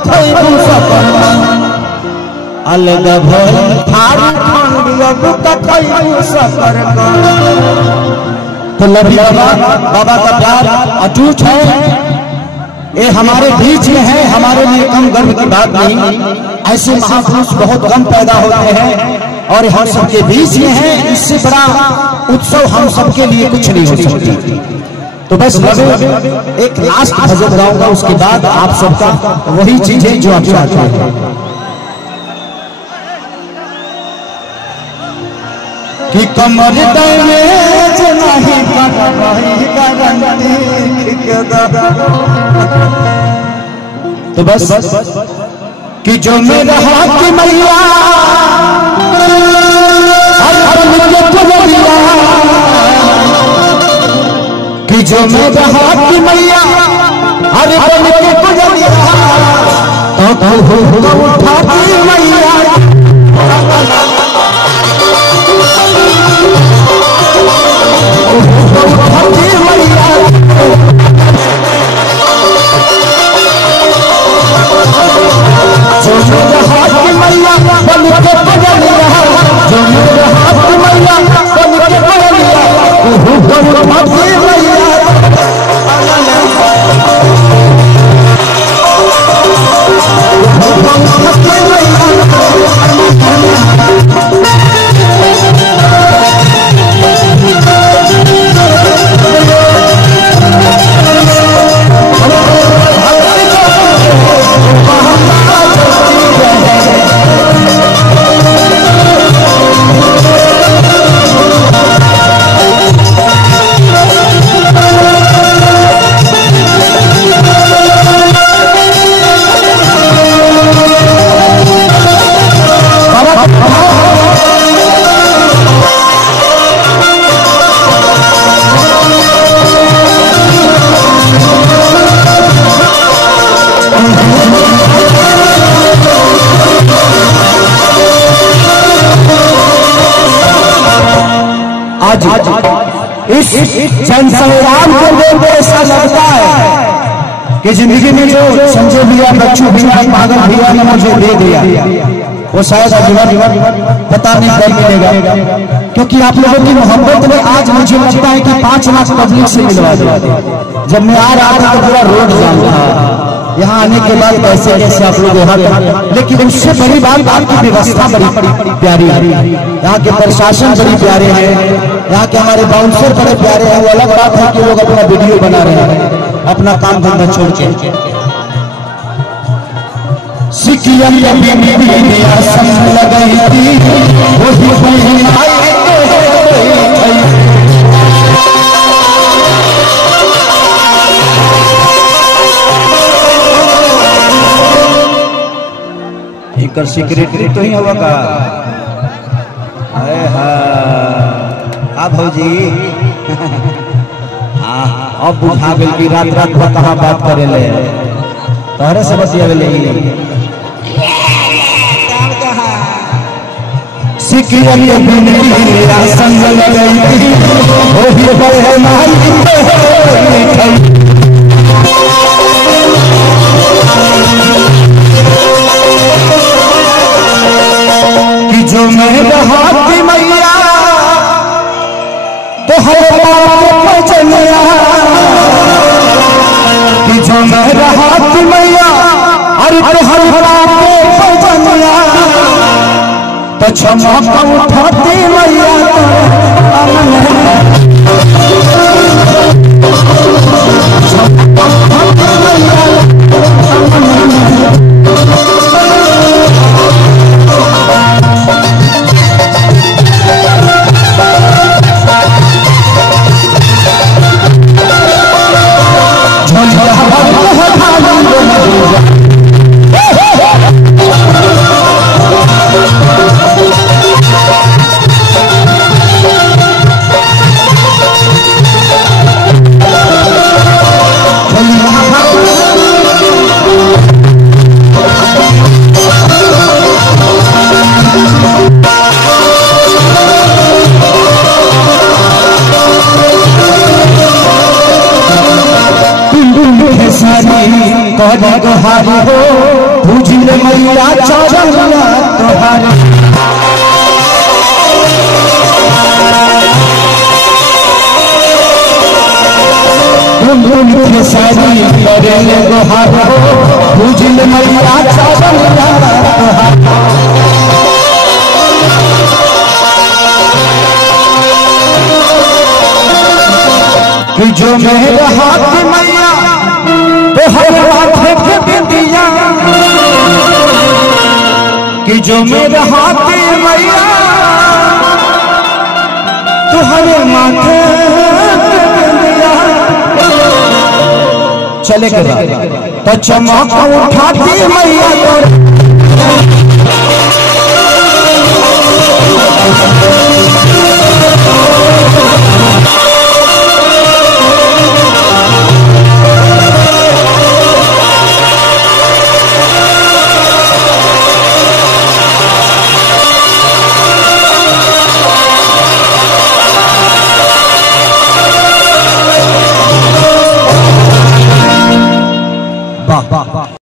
कथई सकर अलग भर थारी खंड अब कथई सकर। तो लभी बाबा का प्यार अटूट है, ये हमारे बीच में है, हमारे लिए कम गर्व की बात नहीं। ऐसे महापुरुष बहुत कम पैदा होते हैं और हम सबके बीच में है, इससे बड़ा उत्सव हम सबके लिए कुछ नहीं हो सकती। तो बस एक लास्ट भजन गाऊंगा, उसके बाद आप सबका वही चीजें जो आप चाहते हैं कि कमर दमेज नहीं गारंटी। तो बस कि जो मेरा हाथ मैया कि जो मेरा हाथ मैया अरे बन के गुजरिया तो उठाती मैया जो मेरे हाथ की मैया बन के बजलिया, जो मेरे हाथ की मैया बन के बजलिया आज इस जन संग्राम को देख ऐसा लगता है कि जिंदगी में जो संजय भैया, बच्चू भैया, पागल भैया ने मुझे दे दिया वो शायद जीवन पता नहीं कब मिलेगा, क्योंकि आप लोगों की मोहब्बत ने आज मुझे लगता है कि 5 लाख पब्लिक से मिलवा दिया। जब मैं आ रहा था तो पूरा रोड जाम था, यहाँ आने के बाद कैसे कैसे आप लोग यहाँ, लेकिन उससे बड़ी बात आपकी व्यवस्था बड़ी प्यारी है, यहाँ के प्रशासन बड़ी प्यारे हैं, यहाँ के हमारे बाउंसर बड़े प्यारे हैं। वो अलग बात है कि लोग अपना वीडियो बना रहे हैं अपना काम धंधा छोड़ के। इनका सेक्रेटरी तो ही होगा का। अरे हाँ भौजी अब बुझा गई कि रात रात में कहाँ बात करे ले, तोहरे से बतिया ले सिकिया बिना संग लगई ओही बहे माई कि जो मेरे हाथ मैया तो हर चलिया, कि जो मेरे हाथ मैया अरे तो हर चलिया तो क्षमा उठाती मैया कहने गोहारी हो पूजिले मैया चरनिया तोहारे गुनगुन सारी करेले गोहार हो पूजिले मैया चरनिया तोहारे कि जो मेरे हाथ मैया तो हर माथे के बिंदिया कि जो मेरे हाथ मैया तो हर माथे के बिंदिया चले के तो चमक उठाती मैया तो